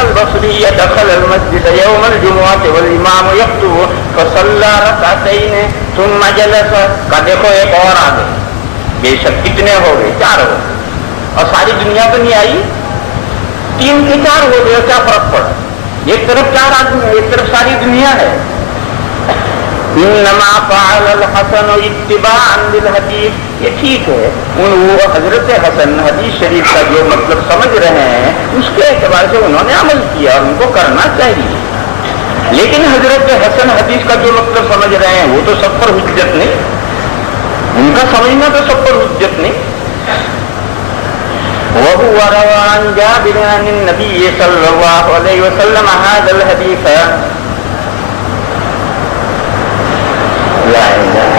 البصري دخل المسجد يوم الجمعة والإمام يخطب فصلى ركعتين ثم جلس. کا دیکھو ایک اور آ گئے. بے شک کتنے ہو گئے؟ 4 ہو گئے. اور ساری دنیا تو نہیں آئی. 3 کے 4 ہو گئے. کیا فرق پڑا؟ ایک طرف 4 آدمی ہے, ایک طرف ساری دنیا ہے. انما فعل الحسن اتباعا للحدیث. یہ ٹھیک ہے, وہ حضرت حسن حدیث شریف کا جو مطلب سمجھ رہے ہیں اس کے اعتبار سے انہوں نے عمل کیا اور ان کو کرنا چاہیے. لیکن حضرت حسن حدیث کا جو مطلب سمجھ رہے ہیں وہ تو سب پر حجت نہیں. ان کا سمجھنا تو سب پر حجت نہیں. وهو روى عن جابر عن النبي صلى الله عليه وسلم هذا الحديث. لا إله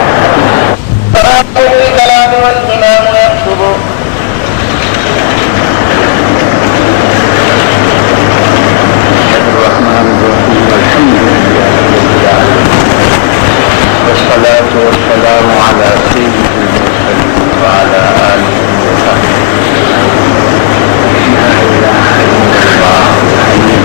الكلام والإمام يخطب. الرحمن الرحيم الحمد لله رب العالمين والصلاة والسلام على سيد المرسلين وعلى آله وصحبه. لا إله إلا الله الحي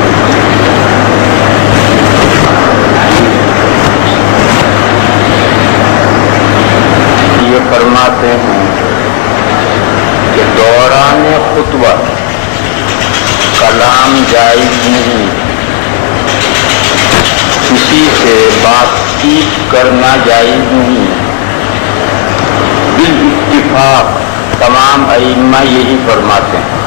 یہ فرماتے ہیں کہ دوران خطبہ کلام جائز نہیں, کسی سے بات چیت کرنا جائز نہیں. بالاتفاق تمام ائمہ یہی فرماتے ہیں.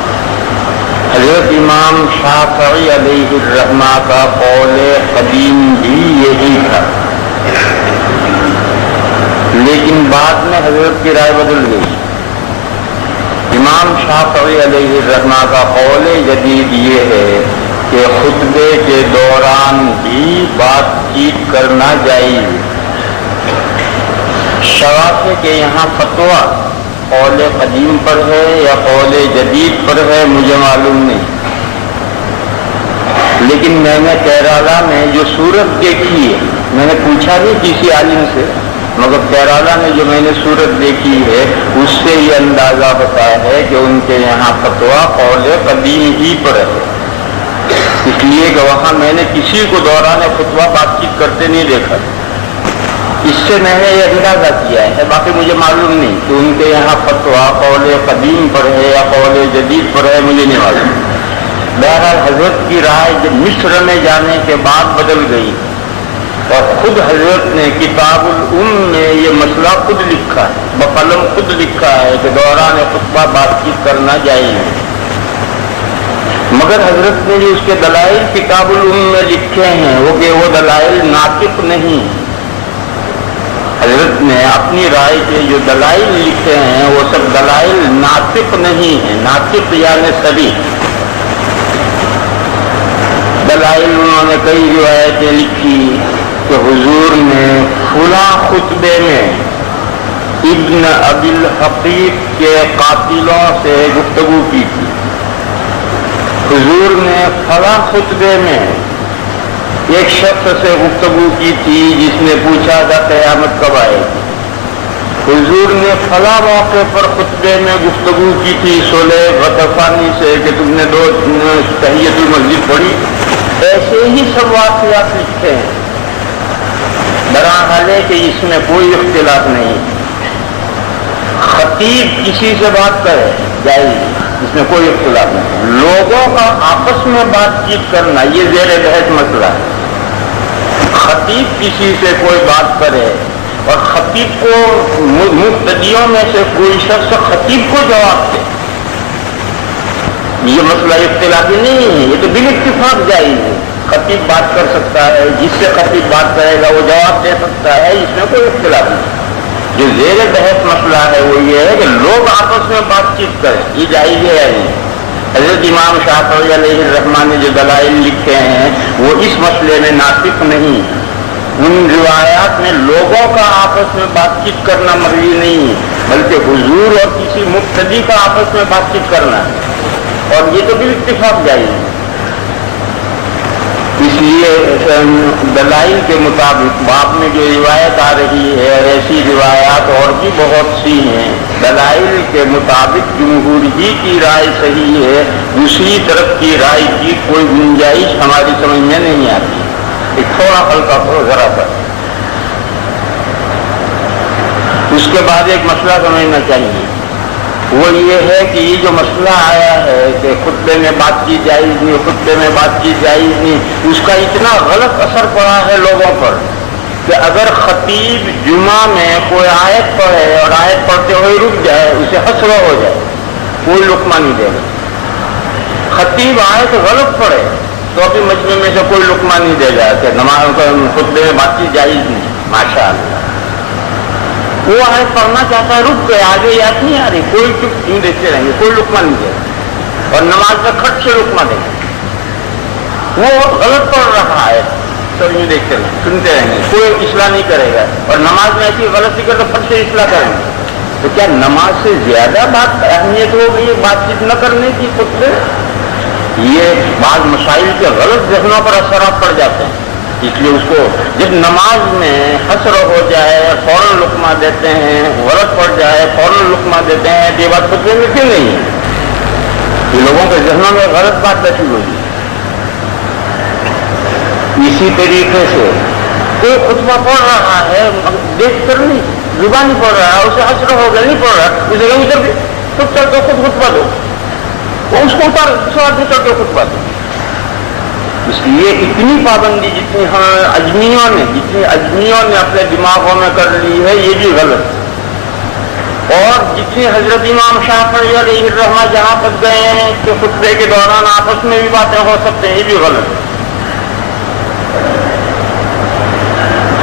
حضرت امام شافعی علیہ الرحمہ کا قول قدیم بھی یہی تھا, لیکن بعد میں حضرت کی رائے بدل گئی. امام شافعی علیہ الرحمہ کا قول جدید یہ ہے کہ خطبے کے دوران بھی بات چیت کرنا جائز. شافعی کے یہاں فتویٰ قول قدیم پر ہے یا قول جدید پر ہے مجھے معلوم نہیں, لیکن میں نے کیرالہ میں جو صورت دیکھی ہے, میں نے پوچھا بھی کسی عالم سے, مگر کیرالہ میں جو میں نے صورت دیکھی ہے اس سے یہ اندازہ ہوتا ہے کہ ان کے یہاں فتویٰ قول قدیم ہی پر ہے. اس لیے کہ وہاں میں نے کسی کو دوران خطبہ بات چیت کرتے نہیں دیکھا. اس سے میں نے یہ اندازہ کیا ہے, باقی مجھے معلوم نہیں کہ ان کے یہاں فتویٰ قول قدیم پر ہے یا قول جدید پر ہے, مجھے نہیں معلوم. بہرحال حضرت کی رائے جب مصر میں جانے کے بعد بدل گئی اور خود حضرت نے کتاب الام میں یہ مسئلہ خود لکھا ہے, بقلم خود لکھا ہے کہ دوران خطبہ بات چیت کرنا جائز. مگر حضرت نے جو اس کے دلائل کتاب الام میں لکھے ہیں وہ دلائل ناطق نہیں. حضرت نے اپنی رائے کے جو دلائل لکھے ہیں وہ سب دلائل ناطق نہیں ہیں. ناطق یعنی صریح دلائل. انہوں نے کئی روایتیں لکھی کہ حضور نے فلاں خطبے میں ابن ابی الحقیق کے قاتلوں سے گفتگو کی تھی. حضور نے فلاں خطبے میں ایک شخص سے گفتگو کی تھی جس نے پوچھا تھا قیامت کب آئے گی. حضور نے فلاں موقع پر خطبے میں گفتگو کی تھی صلح غطفانی سے کہ تم نے 2 تحیۃ المسجد پڑھی. ایسے ہی سب واقعات لکھتے ہیں. بہرحال ہے کہ اس میں کوئی اختلاف نہیں. خطیب کسی سے بات کرے جائز, اس میں کوئی اختلاف نہیں. لوگوں کا آپس میں بات چیت کرنا یہ زیر بحث مسئلہ ہے. خطیب کسی سے کوئی بات کرے اور خطیب کو مقتدیوں میں سے کوئی شخص خطیب کو جواب دے, یہ مسئلہ اختلافی نہیں ہے, یہ تو بالاتفاق جائز ہے. خطیب بات کر سکتا ہے, جس سے خطیب بات کرے گا وہ جواب دے سکتا ہے, اس میں کوئی اختلاف نہیں. جو زیر بحث مسئلہ ہے وہ یہ ہے کہ لوگ آپس میں بات چیت کریں, یہ جائز ہے یا نہیں. حضرت امام شافعی علیہ الرحمٰن نے جو دلائل لکھے ہیں وہ اس مسئلے میں ناطق نہیں. ان روایات میں لوگوں کا آپس میں بات چیت کرنا مروی نہیں ہے, بلکہ حضور اور کسی مقتدی کا آپس میں بات چیت کرنا ہے, اور یہ تو بھی اتفاق جائز ہے. اس لیے دلائل کے مطابق باب میں جو روایت آ رہی ہے ایسی روایات اور بھی بہت سی ہیں. دلائل کے مطابق جمہور ہی کی رائے صحیح ہے, دوسری طرف کی رائے کی کوئی گنجائش ہماری سمجھ میں نہیں آتی. ایک تھوڑا ہلکا کرو ذرا سا. اس کے بعد ایک مسئلہ سمجھنا چاہیے, وہ یہ ہے کہ یہ جو مسئلہ آیا ہے کہ خطبے میں بات کی جائز نہیں, خطبے میں بات کی جائز نہیں, اس کا اتنا غلط اثر پڑا ہے لوگوں پر کہ اگر خطیب جمعہ میں کوئی آیت پڑھے اور آیت پڑھتے ہوئے رک جائے, اسے حسرہ ہو جائے, کوئی لقمہ نہیں دے گا. خطیب آیت غلط پڑھے تو ابھی مجمع میں سے کوئی لقمہ نہیں دے گا کہ نماز خطبے میں بات کی جائز نہیں. ماشاء اللہ, وہ آیت پڑھنا چاہتا ہے, رک گئے, آگے یاد نہیں آ رہی, کوئی چپ نہیں دیکھتے رہیں گے, کوئی لقمہ نہیں دے گا, اور نماز میں کھٹ سے لقمہ دے گا. وہ غلط پڑھ رہا ہے, سب نہیں دیکھتے رہیں, سنتے رہیں گے, کوئی اصلاح نہیں کرے گا, اور نماز میں ایسی غلطی کر تو پھٹ سے اصلاح کریں گے. تو کیا نماز سے زیادہ بات اہمیت ہو گئی بات چیت نہ کرنے کی خود سے؟ یہ بعض مسائل کے غلط ذہنوں پر اثرات پڑ جاتے ہیں. اس لیے اس کو جب نماز میں حسر ہو جائے فوراً لقمہ دیتے ہیں, غلط پڑ جائے فوراً لقمہ دیتے ہیں, یہ بات خطبے میں کیوں نہیں ہے؟ یہ لوگوں کے ذہنوں میں غلط بات بیٹھی ہوئی. اسی طریقے سے کوئی خطبہ پڑھ رہا ہے, دیکھ کر نہیں, زبانی پڑھ رہا ہے, اسے حسر ہو گیا, نہیں پڑھ رہا, اسے ادھر بھی خود چل کے خود خطبہ دو, وہ اس کو اتار دوسرے آدمی چل کے خطبہ دو. اس لیے اتنی پابندی جتنی اجمیوں نے اپنے دماغوں میں کر لی ہے, یہ بھی غلط. اور جتنی حضرت امام شافعی علیہ الرحمہ جہاں تک گئے ہیں کہ خطبے کے دوران آپس میں بھی باتیں ہو سکتے ہیں, یہ بھی غلط.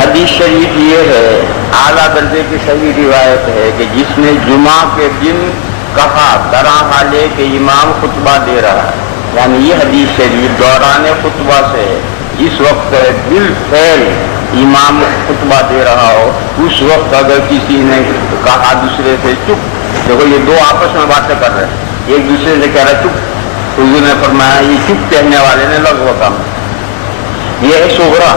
حدیث شریف یہ ہے, اعلیٰ درجے کی صحیح روایت ہے کہ جس نے جمعہ کے دن کہا طرح لے کہ امام خطبہ دے رہا ہے, یعنی یہ حدیث شریف دوران خطبہ سے جس وقت بالفعل امام خطبہ دے رہا ہو, اس وقت اگر کسی نے کہا دوسرے سے چپ, دیکھو یہ دو آپس میں باتیں کر رہے ہیں, ایک دوسرے سے کہہ رہا چپ, حضور نے فرمایا یہ چپ کہنے والے نے لغو کام. یہ ہے صغرا,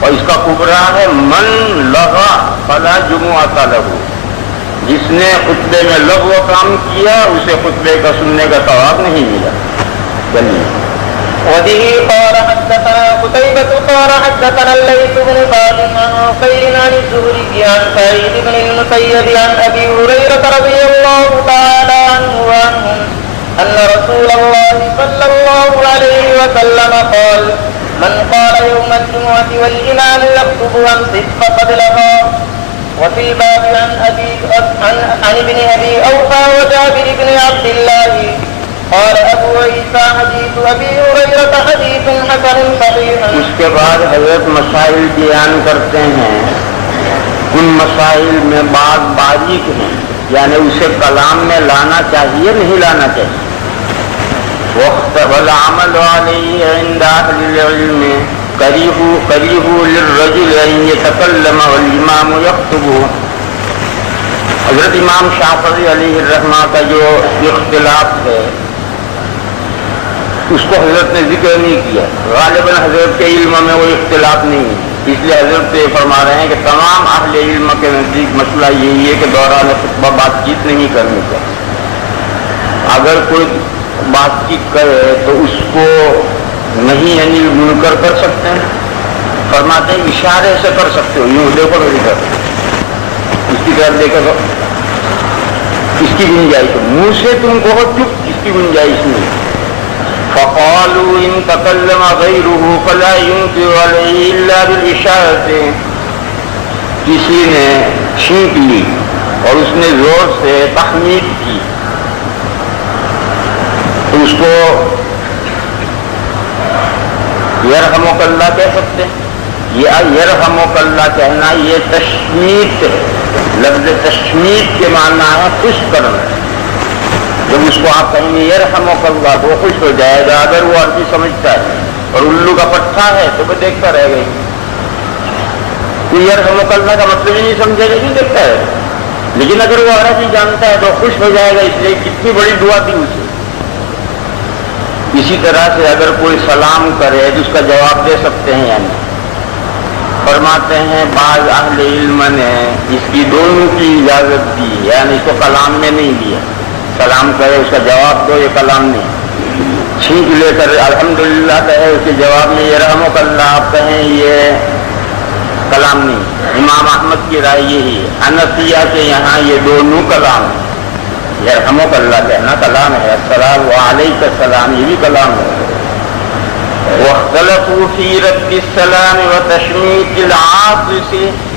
اور اس کا کبرا ہے من لغا فلا جمعۃ لہ, جس نے خطبے میں لغو کام کیا اسے خطبے کا سننے کا ثواب نہیں ملا. چلیے. وبه قال حدثنا قتيبة قال حدثنا الليث بن سعد عن عقيل عن الزهري عن سعيد بن المسيب عن أبي هريرة رضي الله تعالى عنه وعنهم أن رسول الله صلى الله عليه وسلم قال من قال يوم الجمعة والإمام يخطب أمسك فقد لغى. وفي الباب عن ابن أبي أوفى وجابر بن عبد الله قال ابو عیسیٰ حدیث ابی ہریرہ حدیث حسن صحیح. اس کے بعد حضرت مسائل بیان کرتے ہیں. ان مسائل میں بعض باریک ہیں, یعنی اسے کلام میں لانا چاہیے نہیں لانا چاہیے. وقت والعمل علیہ عند اہل العلم کریہ للرجل ان یتکلم والامام یخطب. حضرت امام شافعی علیہ الرحمہ کا جو اختلاف ہے اس کو حضرت نے ذکر نہیں کیا. غالباً حضرت کے علم میں وہ اختلاف نہیں ہے, اس لیے حضرت یہ فرما رہے ہیں کہ تمام اہل علم کے نزدیک مسئلہ یہی ہے کہ دوران خطبہ بات چیت نہیں کرنی چاہیے. اگر کوئی بات چیت کرے تو اس کو نہیں یعنی منکر کر سکتے ہیں, فرماتے ہیں اشارے سے کر سکتے ہو, یوں دیکھو میری طرف, اس کی طرف دیکھو تو اس کی گنجائش, منہ سے تم کہو چپ, اس کی گنجائش نہیں. فقالوا ان تكلم غيره فلا ينكر عليه الا بالاشاره. کسی نے چھینک لی اور اس نے زور سے تحمید کی تو اس کو یرحمک اللہ کہہ سکتے ہیں. یہ یرحمک اللہ کہنا یہ تشمیت ہے. لفظ تشمیت کے معنی ہے خوش کرنا. جب اس کو آپ کہیں گے یرحمک اللہ تو وہ خوش ہو جائے گا. اگر وہ عربی سمجھتا ہے اور الو کا پٹھا ہے تو وہ دیکھتا رہے گا. یرحمک اللہ کا مطلب ہی نہیں سمجھے گا, نہیں دیکھتا ہے. لیکن اگر وہ عربی جانتا ہے تو خوش ہو جائے گا, اس لیے کتنی بڑی دعا دی اسے. اسی طرح سے اگر کوئی سلام کرے تو اس کا جواب دے سکتے ہیں یا نہیں؟ فرماتے ہیں بعض اہل علم نے اس کی دونوں کی اجازت دی، یعنی اس کو کلام میں نہیں دیا، سلام کرے اس کا جواب دو، یہ کلام نہیں، چھینک لے کر الحمدللہ کہے اس کے جواب میں یہ رحمک اللہ آپ کہیں یہ کلام نہیں۔ امام احمد کی رائے یہی ہے، حنفیہ کے یہاں یہ دونوں کلام ہے، یہ رحمک اللہ کہنا کلام ہے، السلام علیک السلام یہ بھی کلام ہے۔ واختلفوا في رد السلام وتشميت العاطس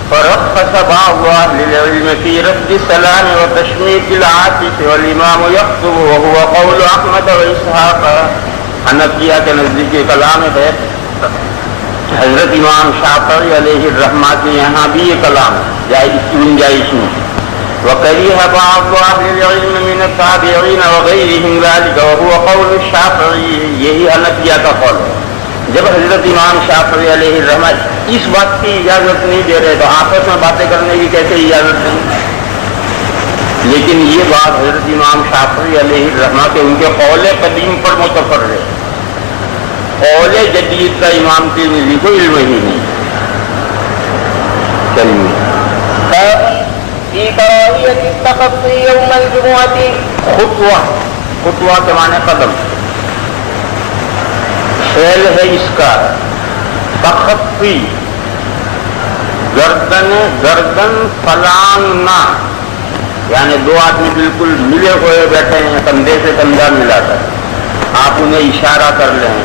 فرخص بعض أهل العلم في رد السلام وتشميت العاطس والإمام يخطب وهو قول أحمد وإسحاق۔ حنفیہ کے نزدیک کلام ہے، حضرت امام شافعی علیہ الرحمہ کے یہاں بھی یہ کلام جائز گنجائش نہیں۔ وكره بعض أهل العلم من التابعين وغيرهم ذلك وهو قول الشافعي، یہی حنفیہ کا قول ہے۔ جب حضرت امام شافعی علیہ الرحمہ اس بات کی اجازت نہیں دے رہے تو آپس میں باتیں کرنے کی کیسے اجازت دیں؟ لیکن یہ بات حضرت امام شافعی علیہ الرحمہ کے ان کے قول قدیم پر متفر ہے، قول جدید کا امام ترمذی کو علم ہی نہیں۔ چلیے في كراهية التخطي يوم الجمعة۔ خطوہ کے معنی قدم، فعل ہے اس کا تخطی، گردن فلانگنا، یعنی دو آدمی بالکل ملے ہوئے بیٹھے ہیں کندھے سے کندھا ملا کر، آپ انہیں اشارہ کر لیں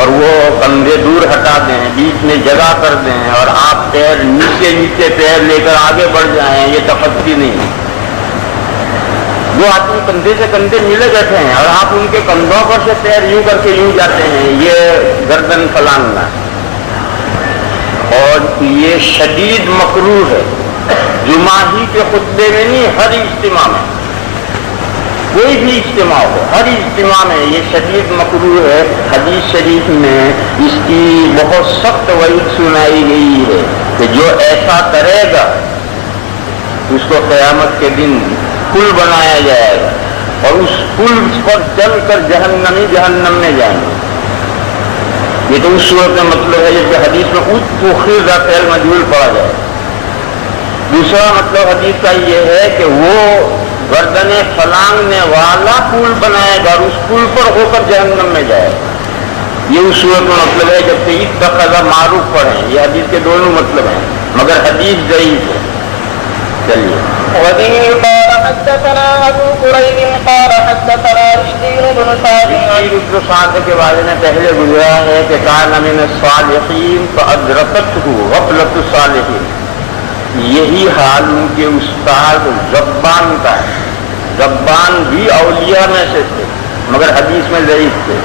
اور وہ کندھے دور ہٹا دیں، بیچ میں جگہ کر دیں اور آپ پیر نیچے پیر لے کر آگے بڑھ جائیں، یہ تخطی نہیں ہے۔ دو آدمی کندھے سے کندھے ملے بیٹھے ہیں اور آپ ان کے کندھوں پر سے پیر یوں کر کے یوں جاتے ہیں، یہ گردن فلانگنا، اور یہ شدید مکروہ ہے۔ جمعہ ہی کے خطبے میں نہیں، ہر اجتماع میں، کوئی بھی اجتماع ہو، ہر اجتماع میں یہ شدید مکروہ ہے۔ حدیث شریف میں اس کی بہت سخت وعید سنائی گئی ہے کہ جو ایسا کرے گا اس کو قیامت کے دن پل بنایا جائے گا اور اس پل پر چل کر جہنم میں جائیں گے۔ یہ تو اس صورت میں مطلب ہے جب کہ حدیث میں اتخذ فعل مجہول پڑا جائے۔ دوسرا مطلب حدیث کا یہ ہے کہ وہ گردن فلانگنے والا پل بنائے گا اور اس پل پر ہو کر جہنم میں جائے گا۔ یہ اس صورت میں مطلب ہے جب کہ اتخذ معروف پڑھیں، یہ حدیث کے دونوں مطلب ہیں مگر حدیث ضعیف ہے۔ چلیے وبه قال حدثنا ابو قريب قال حدثنا رشدين بن سعد کے بارے میں پہلے گزرا ہے کہ کان من الصالحین فادرکته غفلۃ الصالحین، یہی حال ان کے استاد زبان کا ہے۔ زبان بھی اولیاء میں سے تھے مگر حدیث میں ضعیف تھے۔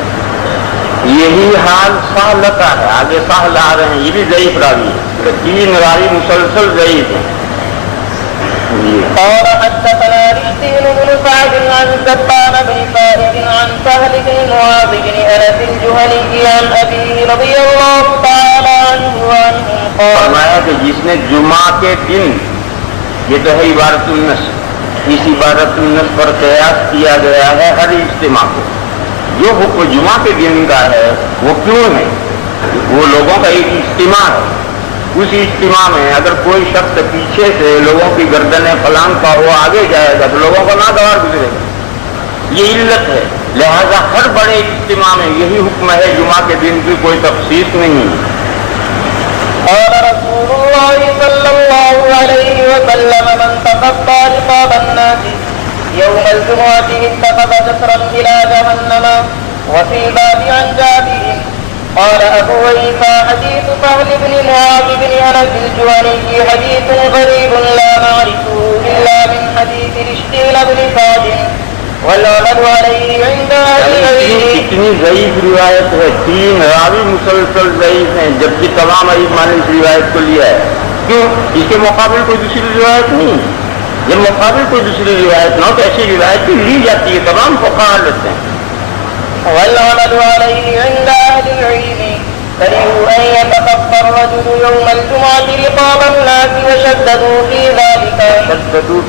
یہی حال سہل کا ہے، آگے سہل آ رہے ہیں، یہ بھی ضعیف راوی ہے، تین راوی مسلسل ضعیف ہیں۔ قال حدثنا رشدين بن سعد عن زبان بن فارس عن سهل بن معاذ بن انس الجهني عن ابيه رضي الله تعالى عنه قال فرمایا کہ جس نے جمعہ کے دن، یہ تو ہے عبارت النص، اس عبارت النص پر قیاس کیا گیا ہے ہر اجتماع کو، جو حکم جمعہ کے دن کا ہے وہ کیوں ہے؟ وہ لوگوں کا ایک اجتماع ہے، اس اجتماع میں اگر کوئی شخص پیچھے سے لوگوں کی گردنیں فلان کا ہو آگے جائے گا تو لوگوں کا ناگوار گزرے گا، یہ علت ہے۔ لہذا ہر بڑے اجتماع میں یہی حکم ہے، جمعہ کے دن کی کوئی تخصیص نہیں ہے۔ قال رسول الله صلى الله عليه وسلم من تخطى رقاب الناس يوم الجمعة اتخذ جسرا إلى جهنم۔ وفي الباب عن جابر قال أبو عيسى حديث سهل بن معاذ بن أنس الجهني حديث غريب لا نعرفه إلا من حديث رشدين بن سعد والعمل عليه عند أهل العلم۔ اتنی ضعیف روایت ہے، تین راوی مسلسل ضعیف ہیں جبکہ تمام ائمہ نے اس روایت کو لیا ہے۔ کیوں؟ اس کے مقابل کوئی دوسری روایت نہیں، جب مقابل کوئی دوسری روایت نہ ہو تو ایسی روایت بھی لی جاتی ہے، تمام فقہاء لیتے ہیں۔ والعمل عليه عند أهل العلم كرهوا أن يتكبر الرجل يوم الجمعة رقاب الناس وشددوا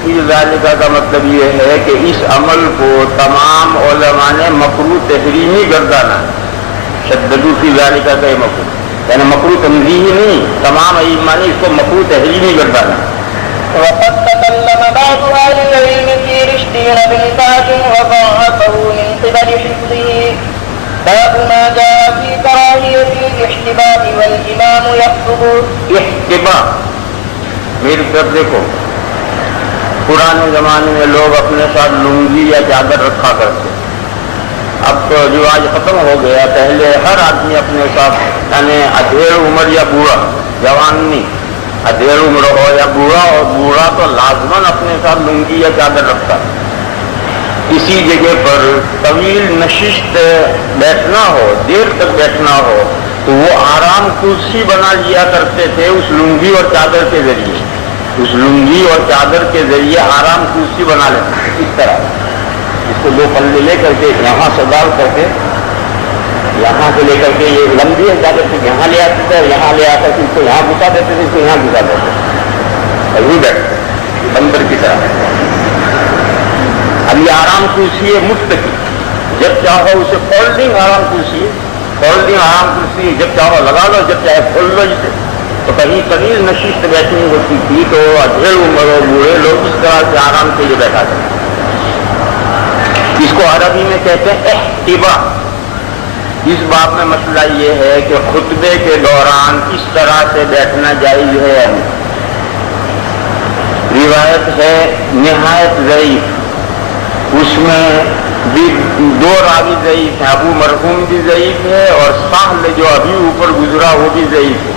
في ذلك کا مطلب یہ ہے کہ اس عمل کو تمام علماء نے مکروہ تحریمی گردانا. شددوا فی ذلک کا یہ مکروہ یعنی مکروہ تنزیہی نہیں، تمام ائمہ نے اس کو مکروہ تحریمی گردانا. وقد تكلم بعض أهل العلم في رشدين بن سعد وضاعفه من قبل حفظه. باب ما جاء في كراهية الاحتباء والإمام يخطب. احتباء میری طرف دیکھو، پرانے زمانے میں لوگ اپنے ساتھ لنگی یا چادر رکھا کرتے، اب تو رواج ختم ہو گیا. پہلے ہر آدمی اپنے ساتھ یعنی ادھیڑ عمر یا بوڑھا، جوان نہیں، ادھیڑ عمر ہو یا بوڑھا، اور بوڑھا تو لازماً اپنے ساتھ لنگی یا چادر رکھتا. کسی جگہ پر طویل نشست بیٹھنا ہو، دیر تک بیٹھنا ہو، تو وہ آرام کرسی بنا لیا کرتے تھے اس لنگی اور چادر کے ذریعے. اس لنگی اور چادر کے ذریعے آرام کرسی بنا لیتے تھے. اس طرح اس کو دو پلے لے کر کے یہاں سے ڈال کر کے، یہاں سے لے کر کے یہ لمبی ہے چادر سے یہاں لے آتے تھے، یہاں لے آ کر کے اس کو یہاں گھسا دیتے تھے، اس کو یہاں گھسا دیتے تھے، اور وہ بیٹھتے بندر کی طرح. اب یہ آرام کرسی ہے مفت کی، جب چاہو اسے فولڈنگ آرام کرسی ہے، فولڈنگ آرام کرسی جب چاہو لگا لو، جب چاہے کھول لو اسے. تو کہیں طویل نشست بیٹھنی ہوتی تھی تو ادھیڑ عمر اور بوڑھے لوگ اس طرح سے آرام کے لیے بیٹھا کرتے. اس کو عربی میں کہتے ہیں احتباء. اس باب میں مسئلہ یہ ہے کہ خطبے کے دوران اس طرح سے بیٹھنا جائز ہے یا نہیں. روایت ہے نہایت ضعیف، اس میں بھی دو راوی ضعیف ہیں، ابو مرحوم بھی ضعیف ہے اور سہل جو ابھی اوپر گزرا وہ بھی ضعیف ہے.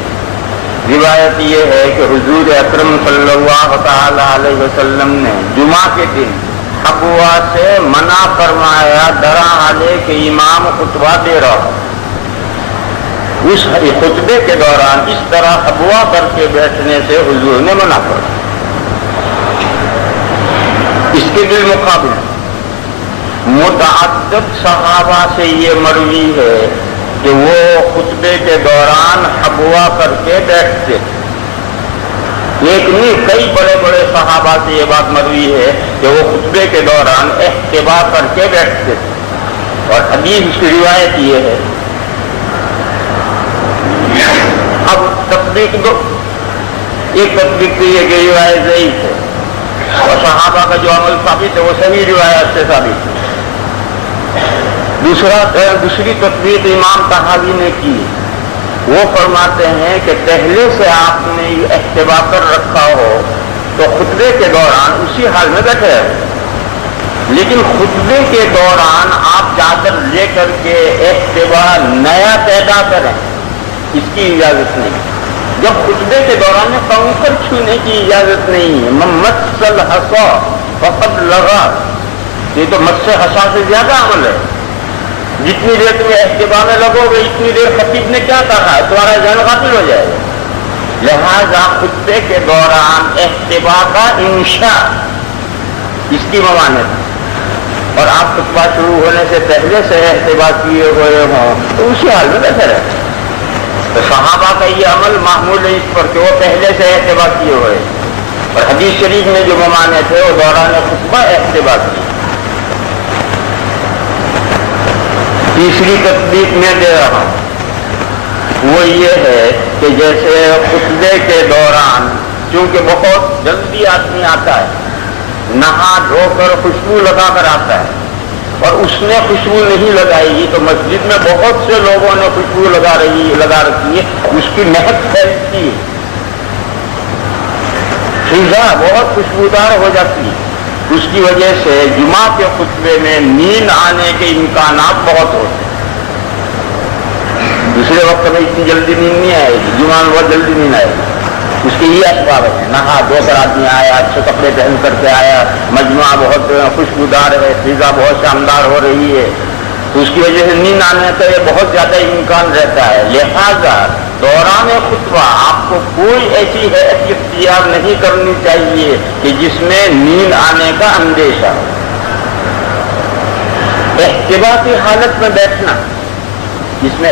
روایت یہ ہے کہ حضور اکرم صلی اللہ تعالی علیہ وسلم نے جمعہ کے دن حبوا سے منع فرمایا، ڈرا حالے کہ امام خطبہ دے رہا. اس خطبے کے دوران اس طرح حبوا کر کے بیٹھنے سے حضور نے منع فرمایا. اس کے بالمقابل متعدد صحابہ سے یہ مروی ہے کہ وہ خطبے کے دوران حبوا کر کے بیٹھتے. ایک نہیں، کئی بڑے بڑے صحابہ سے یہ بات مروی ہے کہ وہ خطبے کے دوران احتباء کر کے بیٹھتے تھے. اور حدیث کی روایت یہ ہے. اب تطبیق دو، ایک تطبیق تو یہ کہ روایت ضعیف ہے اور صحابہ کا جو عمل ثابت ہے وہ صحیح روایت سے ثابت ہے. دوسری تطبیق امام طحاوی نے کی، وہ فرماتے ہیں کہ پہلے سے آپ نے احتباء کر رکھا ہو تو خطبے کے دوران اسی حال میں بیٹھے رہے، لیکن خطبے کے دوران آپ چادر لے کر کے احتباء نیا پیدا کریں، اس کی اجازت نہیں. جب خطبے کے دوران میں کنکر چھونے کی اجازت نہیں ہے. مس الحصا فقد لغا، یہ تو مس حصا سے زیادہ عمل ہے. جتنی دیر تم احتباء میں لگو گے اتنی دیر خطیب نے کیا کہا ہے تمہارا ذہن غافل ہو جائے گا. لہذا خطبے کے دوران احتباء کا انشاء اس کی ممانعت، اور آپ خطبہ شروع ہونے سے پہلے سے احتباء کیے ہوئے ہوں تو اسی حال میں بیٹھے رہے. تو صحابہ کا یہ عمل معمول ہے اس پر کہ وہ پہلے سے احتباء کیے ہوئے، اور حدیث شریف میں جو ممانعت ہے وہ دوران خطبہ احتباء کی. تیسری تطبیق میں دے رہا ہوں وہ یہ ہے کہ جیسے خطبے کے دوران چونکہ بہت جلدی آدمی آتا ہے، نہا دھو کر خوشبو لگا کر آتا ہے، اور اس نے خوشبو نہیں لگائی تو مسجد میں بہت سے لوگوں نے خوشبو لگا رکھی ہے، اس کی مہک پھیلتی ہے، فضا بہت خوشبودار ہو جاتی ہے. اس کی وجہ سے جمعہ کے خطبے میں نیند آنے کے امکانات بہت ہوتے ہیں. دوسرے وقت میں اتنی جلدی نیند نہیں آئے گی، جمعہ میں بہت جلدی نیند آئے گی. اس کے یہ اسباب ہے، نہا دھو کر آدمی آیا، اچھے کپڑے پہن کر کے آیا، مجموعہ بہت خوشبودار ہے، فضا بہت شاندار ہو رہی ہے، تو اس کی وجہ سے نیند آنے کا یہ بہت زیادہ امکان رہتا ہے. لہذا دوران خطبہ آپ کو کوئی ایسی حیثیت اختیار نہیں کرنی چاہیے کہ جس میں نیند آنے کا اندیشہ ہو. احتباء کی حالت میں بیٹھنا جس میں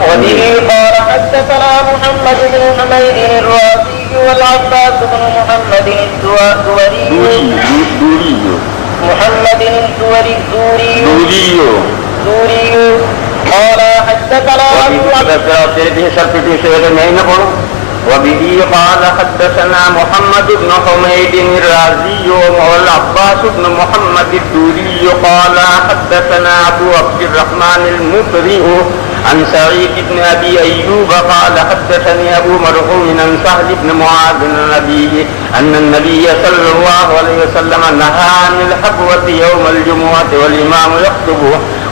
وبه قال حدثنا محمد بن حميد الرازي والعباس بن محمد الدوري محمد الدوري قال حدثنا وبه قال حدثنا محمد بن حميد الرازي والعباس بن محمد الدوري قال حدثنا أبو عبد الرحمن المطري عن سعيد بن أبي أيوب قال حدثني أبو مرحوم عن سهل بن معاذ أن النبي صلى الله عليه وسلم نهى عن الحبوة يوم الجمعة والإمام يخطب.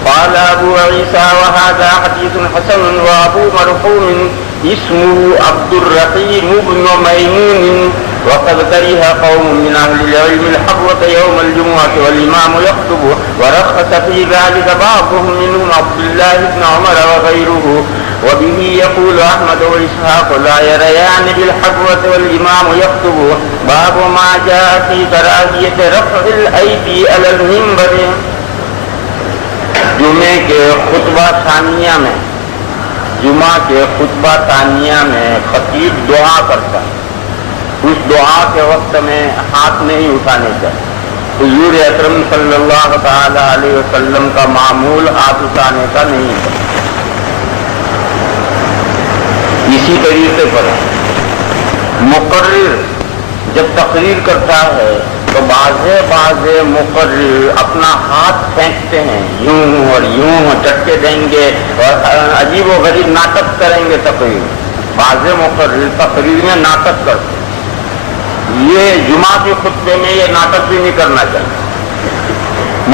قال أبو عيسى وهذا حديث حسن. وأبو مرحوم اسمه عبد الرحيم بن ميمون. وقد كره قوم من أهل العلم الحبوة يوم الجمعة والإمام يخطب ورخص في ذلك بعضهم منهم عبد الله بن عمر وغيره. وبه يقول أحمد وإسحاق لا يريان بالحبوة والإمام يخطب. باب ما جاء في كراهية رفع الأيدي على المنبر. جمعے کے خطبہ ثانیہ میں خطیب دعا کرتا ہے، اس دعا کے وقت میں ہاتھ نہیں اٹھانے چاہیے. حضور اکرم صلی اللہ تعالی علیہ وسلم کا معمول ہاتھ اٹھانے کا نہیں ہے. اسی طریقے پر مقرر جب تقریر کرتا ہے تو بعض مقرر اپنا ہاتھ پھینکتے ہیں، یوں اور یوں چٹکے دیں گے اور عجیب و غریب ناٹک کریں گے. تقریر بعض مقرر تقریر میں ناٹک کرتے ہیں. یہ جمعہ کے خطبے میں یہ ناٹک بھی نہیں کرنا چاہیے.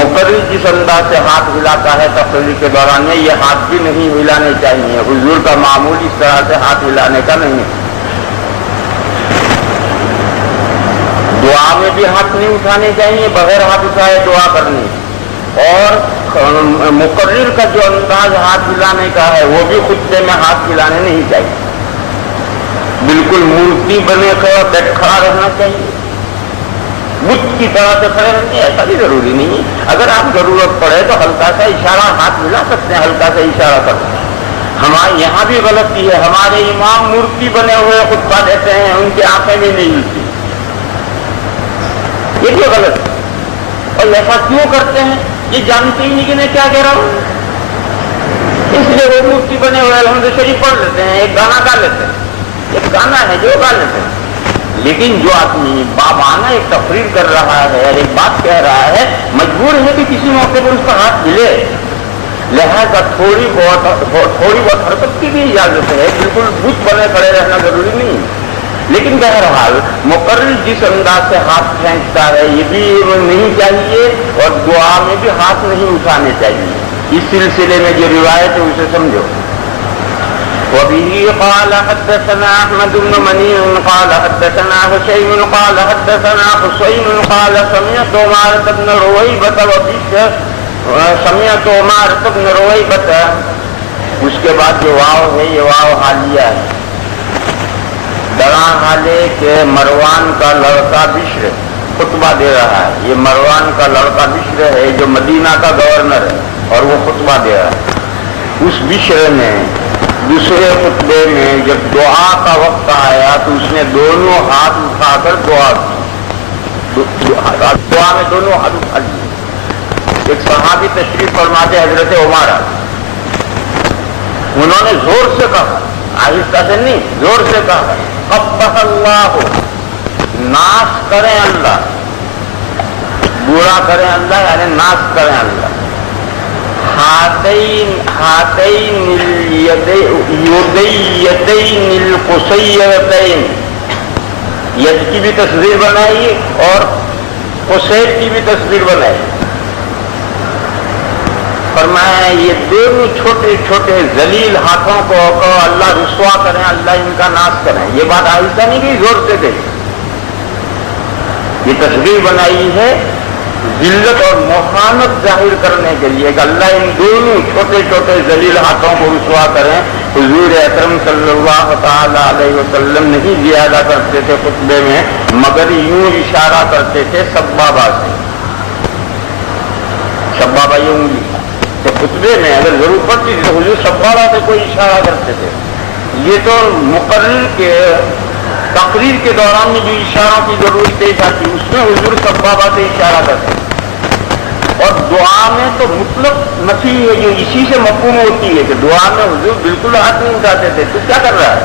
مقرر جس انداز سے ہاتھ ہلاتا ہے تقریر کے دوران میں، یہ ہاتھ بھی نہیں ہلانے چاہیے. حضور کا معمول اس طرح سے ہاتھ ہلانے کا نہیں ہے. دعا میں بھی ہاتھ نہیں اٹھانے چاہیے، بغیر ہاتھ اٹھائے دعا کرنی. اور مقرر کا جو انداز ہاتھ ہلانے کا ہے وہ بھی خطبے میں ہاتھ ہلانے نہیں چاہیے. بالکل مورتی بنے کھڑا رہنا چاہیے، بت کی طرح سے کھڑے رہنے. ایسا بھی ضروری نہیں ہے. اگر آپ ضرورت پڑے تو ہلکا سا اشارہ ہاتھ ہلا سکتے ہیں، ہلکا سا اشارہ کر سکتے ہیں. ہمارے یہاں بھی غلطی ہے، ہمارے امام مورتی بنے ہوئے خطبہ دیتے ہیں، ان کی آنکھیں بھی نہیں ہلتی. یہ بھی غلط ہے. اور ایسا کیوں کرتے ہیں یہ جانتے ہی نہیں کہ میں کیا کہہ رہا ہوں. اس لیے وہ مورتی بنے ہوئے الحمد شریف پڑھ لیتے ہیں، ایک گانا گا لیتے ہیں. ایک گانا ہے جو گا لیتے ہیں. لیکن جو آدمی بابانہ ایک تقریر کر رہا ہے اور ایک بات کہہ رہا ہے، مجبور ہے کہ کسی موقع پر اس کا ہاتھ ہلے. لہذا تھوڑی بہت حرکت کی بھی اجازت ہے، بالکل بت بنے کھڑے رہنا ضروری نہیں. لیکن بہرحال مقرر جس انداز سے ہاتھ پھینکتا ہے یہ بھی نہیں چاہیے، اور دعا میں بھی ہاتھ نہیں اٹھانے چاہیے. اس سلسلے میں جو روایت ہے اسے سمجھو. وبه قال حدثنا احمد بن منيع قال حدثنا حسين قال حدثنا حسين قال سمعت عمارة بن رويبة. اس کے بعد جو واو ہے یہ واو حالیہ ہے. دراں حالے کے مروان کا لڑکا بشر خطبہ دے رہا ہے. یہ مروان کا لڑکا بشر ہے جو مدینہ کا گورنر ہے اور وہ خطبہ دے رہا ہے. اس بشر نے دوسرے خطبے میں جب دعا کا وقت آیا تو اس نے دونوں ہاتھ اٹھا کر دعا کی. دعا میں دونوں ہاتھ اٹھا لیے. ایک صحابی تشریف فرماتے حضرت عمر، انہوں نے زور سے کہا، آہستہ سے نہیں، زور سے کہا، قبح اللہ، ناش کریں اللہ، برا کریں اللہ یعنی ناش کریں اللہ. ہاتین القصیرتین، ید کی بھی تصویر بنائی اور قصیر کی بھی تصویر بنائی. فرمایا یہ دونوں چھوٹے چھوٹے ذلیل ہاتھوں کو اللہ رسوا کریں، اللہ ان کا ناش کریں. یہ بات آہستہ نہیں گئی، زور سے گئی. یہ تصویر بنائی ہے ذلت اور محانت ظاہر کرنے کے لیے کہ اللہ ان دونوں چھوٹے چھوٹے ذلیل ہاتھوں کو رسوا کریں. حضور اکرم صلی اللہ تعالی علیہ وسلم نہیں زیادہ کرتے تھے خطبے میں، مگر یوں اشارہ کرتے تھے سبابہ سے. سبابہ یہ انگلی کہ خطبے میں اگر ضرورت پڑتی تھی تو حضور سبابہ سے کوئی اشارہ کرتے تھے. یہ تو مقرر کے تقریر کے دوران میں جو اشاروں کی ضرورت پیش آتی اس میں حضور سبابہ سے اشارہ کرتے. اور دعا میں تو مطلق نفی ہے جو اسی سے مفہوم ہوتی ہے کہ دعا میں حضور بالکل ہاتھ نہیں اٹھاتے تھے. تو کیا کر رہا ہے؟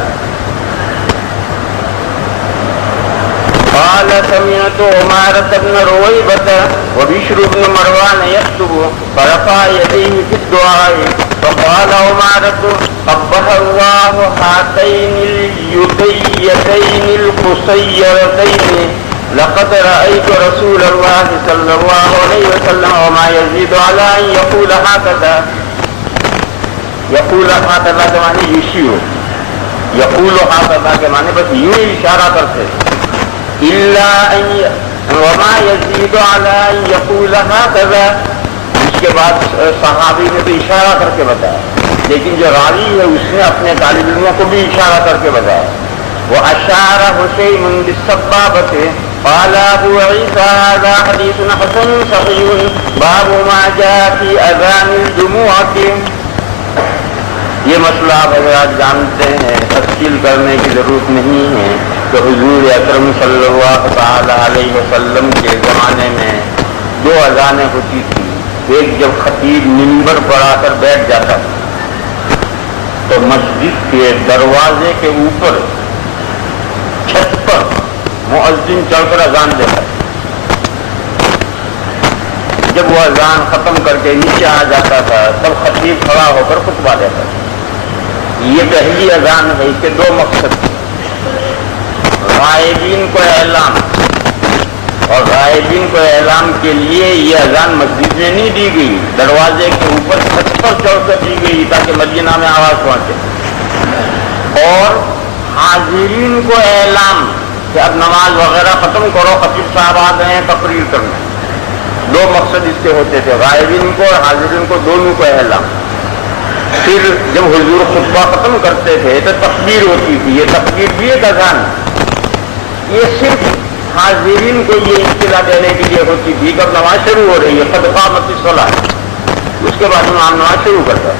قال سمعت عمارة بن رويبة وبشر بن مروان يكتب فرفع يديه في الدعاء فقال عمارة قبح الله هاتين اليديتين القصيرتين لقد رأيت رسول الله صلى الله عليه وسلم وما يزيد على أن يقول هكذا. يقول هكذا کے معنی یشیر، یقول هكذا کے معنی بس یوں ہی اشارہ کرتے. إلا وما يزيد على أن يقول هكذا. اس کے بعد صحابی نے تو اشارہ کر کے بتایا، لیکن جو راوی ہے اس نے اپنے طالب علموں کو بھی اشارہ کر کے بتایا. وأشار حسين بالسبابة قال أبو عيسى هذا حديث حسن صحيح باب ما جاء في أذان الجمعة. یہ مسئلہ آپ حضرات جانتے ہیں، تفصیل کرنے کی ضرورت نہیں ہے کہ حضور اکرم صلی اللہ تعالی علیہ وسلم کے زمانے میں دو اذانیں ہوتی تھیں. ایک جب خطیب منبر پر آ کر بیٹھ جاتا تھا تو مسجد کے دروازے کے اوپر چھت پر مؤذن چڑھ کر اذان دیتا. جب وہ اذان ختم کر کے نیچے آ جاتا تھا تب خطیب کھڑا ہو کر خطبہ دیتا تھا. یہ پہلی اذان ہے، اس کے دو مقصد تھے. غائبین کو اعلام، اور غائبین کو اعلام کے لیے یہ اذان مسجد میں نہیں دی گئی، دروازے کے اوپر چھت پر چڑھ کر دی گئی تاکہ مدینہ میں آواز پہنچے. اور حاضرین کو اعلام کہ اب نماز وغیرہ ختم کرو، خطیب صاحب آ گئے ہیں تقریر کرنے. دو مقصد اس کے ہوتے تھے، غائبین کو اور حاضرین کو دونوں کو اعلام. پھر جب حضور خطبہ ختم کرتے تھے تو تکبیر ہوتی تھی. یہ تکبیر بھی ایک اذان، یہ صرف حاضرین کو یہ اطلاع دینے کے لیے ہوتی تھی کہ اب نماز شروع ہو رہی ہے، قد قامت الصلاۃ. اس کے بعد امام نماز شروع کرتا.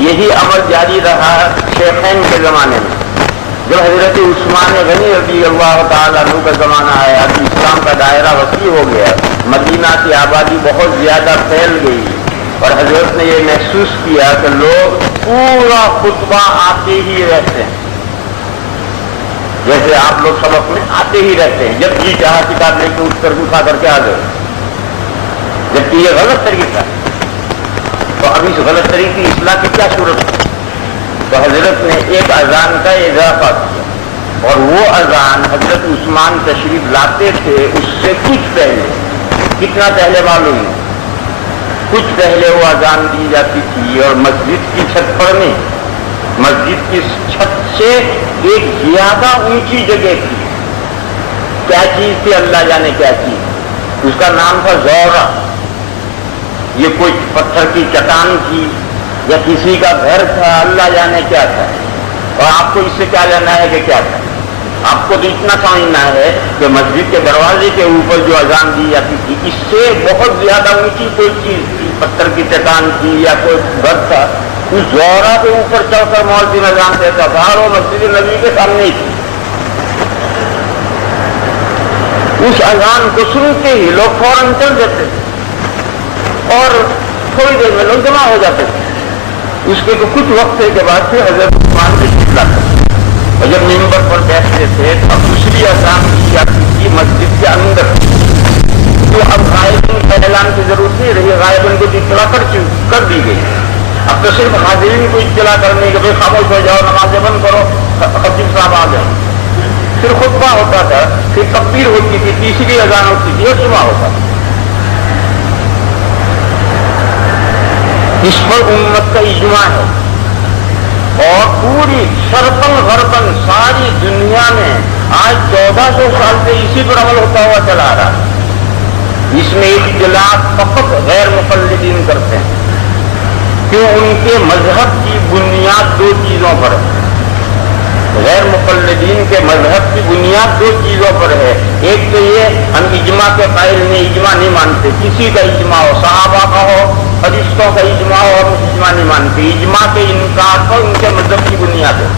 یہی عمل جاری رہا شیخین کے زمانے میں. جب حضرت عثمان غنی رضی اللہ تعالیٰ عنہ کا زمانہ آیا تو اسلام کا دائرہ وسیع ہو گیا، مدینہ کی آبادی بہت زیادہ پھیل گئی اور حضرت نے یہ محسوس کیا کہ لوگ پورا خطبہ آتے ہی رہتے ہیں، جیسے آپ لوگ سبق میں آتے ہی رہتے ہیں، جب جی چاہا کتاب لے کے اٹھ کر اٹھا کر کے آ گئے، جبکہ یہ غلط طریقہ ہے. تو اب اس غلط طریقے کی اصلاح کی کیا صورت ہے؟ تو حضرت نے ایک اذان کا اضافہ کیا، اور وہ اذان حضرت عثمان تشریف لاتے تھے اس سے کچھ پہلے. کتنا پہلے معلوم ہے؟ کچھ پہلے وہ اذان دی جاتی تھی اور مسجد کی چھت پر نہیں، مسجد کی چھت سے ایک زیادہ اونچی جگہ تھی. کیا چیز تھی؟ اللہ جانے کیا چیز. اس کا نام تھا زورہ. یہ کوئی پتھر کی چٹان تھی یا کسی کا گھر تھا، اللہ جانے کیا تھا. اور آپ کو اس سے کیا لینا ہے کہ کیا تھا؟ آپ کو تو اتنا سمجھنا ہے کہ مسجد کے دروازے کے اوپر جو اذان دی جاتی تھی اس سے بہت زیادہ اونچی کوئی چیز تھی، پتھر کی چٹان تھی یا کوئی گھر تھا، اس زہرا کے اوپر چڑھ کر مؤذن اذان دیتا تھا اور وہ مسجد نبی کے سامنے ہی تھی۔ اس اذان کو سنتے ہی لوگ فوراً چل دیتے تھے اور تھوڑی دیر میں لوگ جمع ہو جاتے تھے۔ اس کے تو کچھ وقت کے بعد پھر حضرت عثمان تشریف لاتے اور جب ممبر پر بیٹھتے تھے تو اب دوسری اذان کی جاتی تھی مسجد کے اندر، تو اب غائبین کا اعلان کی ضرورت نہیں رہی، غائبین کو اطلاع کر دی گئی۔ اب تو صرف حاضرین کو اطلاع کرنے کے بھائی خاموش ہو جاؤ، نمازیں بند کرو، خطیب صاحب آ جائیں۔ پھر خطبہ ہوتا تھا، پھر تکبیر ہوتی تھی، تیسری اذان ہوتی تھی اور جمعہ ہوتا تھا۔ اس پر امت کا اجماع ہے اور پوری شرقاً غرباً ساری دنیا میں آج 1400 سال سے اسی پر عمل ہوتا ہوا چلا آ رہا ہے۔ اس میں اختلاف فقط غیر مقلدین کرتے ہیں، کیوں ان کے مذہب کی بنیاد دو چیزوں پر ہے۔ غیر مقلدین کے مذہب کی بنیاد دو چیزوں پر ہے، ایک تو یہ ہم اجماع کے قائل میں اجماع نہیں مانتے، کسی کا اجماع ہو، صحابہ کا ہو، فرشتوں کا اجماع ہو، ہم اجماع نہیں مانتے، اجماع کے انکار پر ان کے مذہب کی بنیاد ہے۔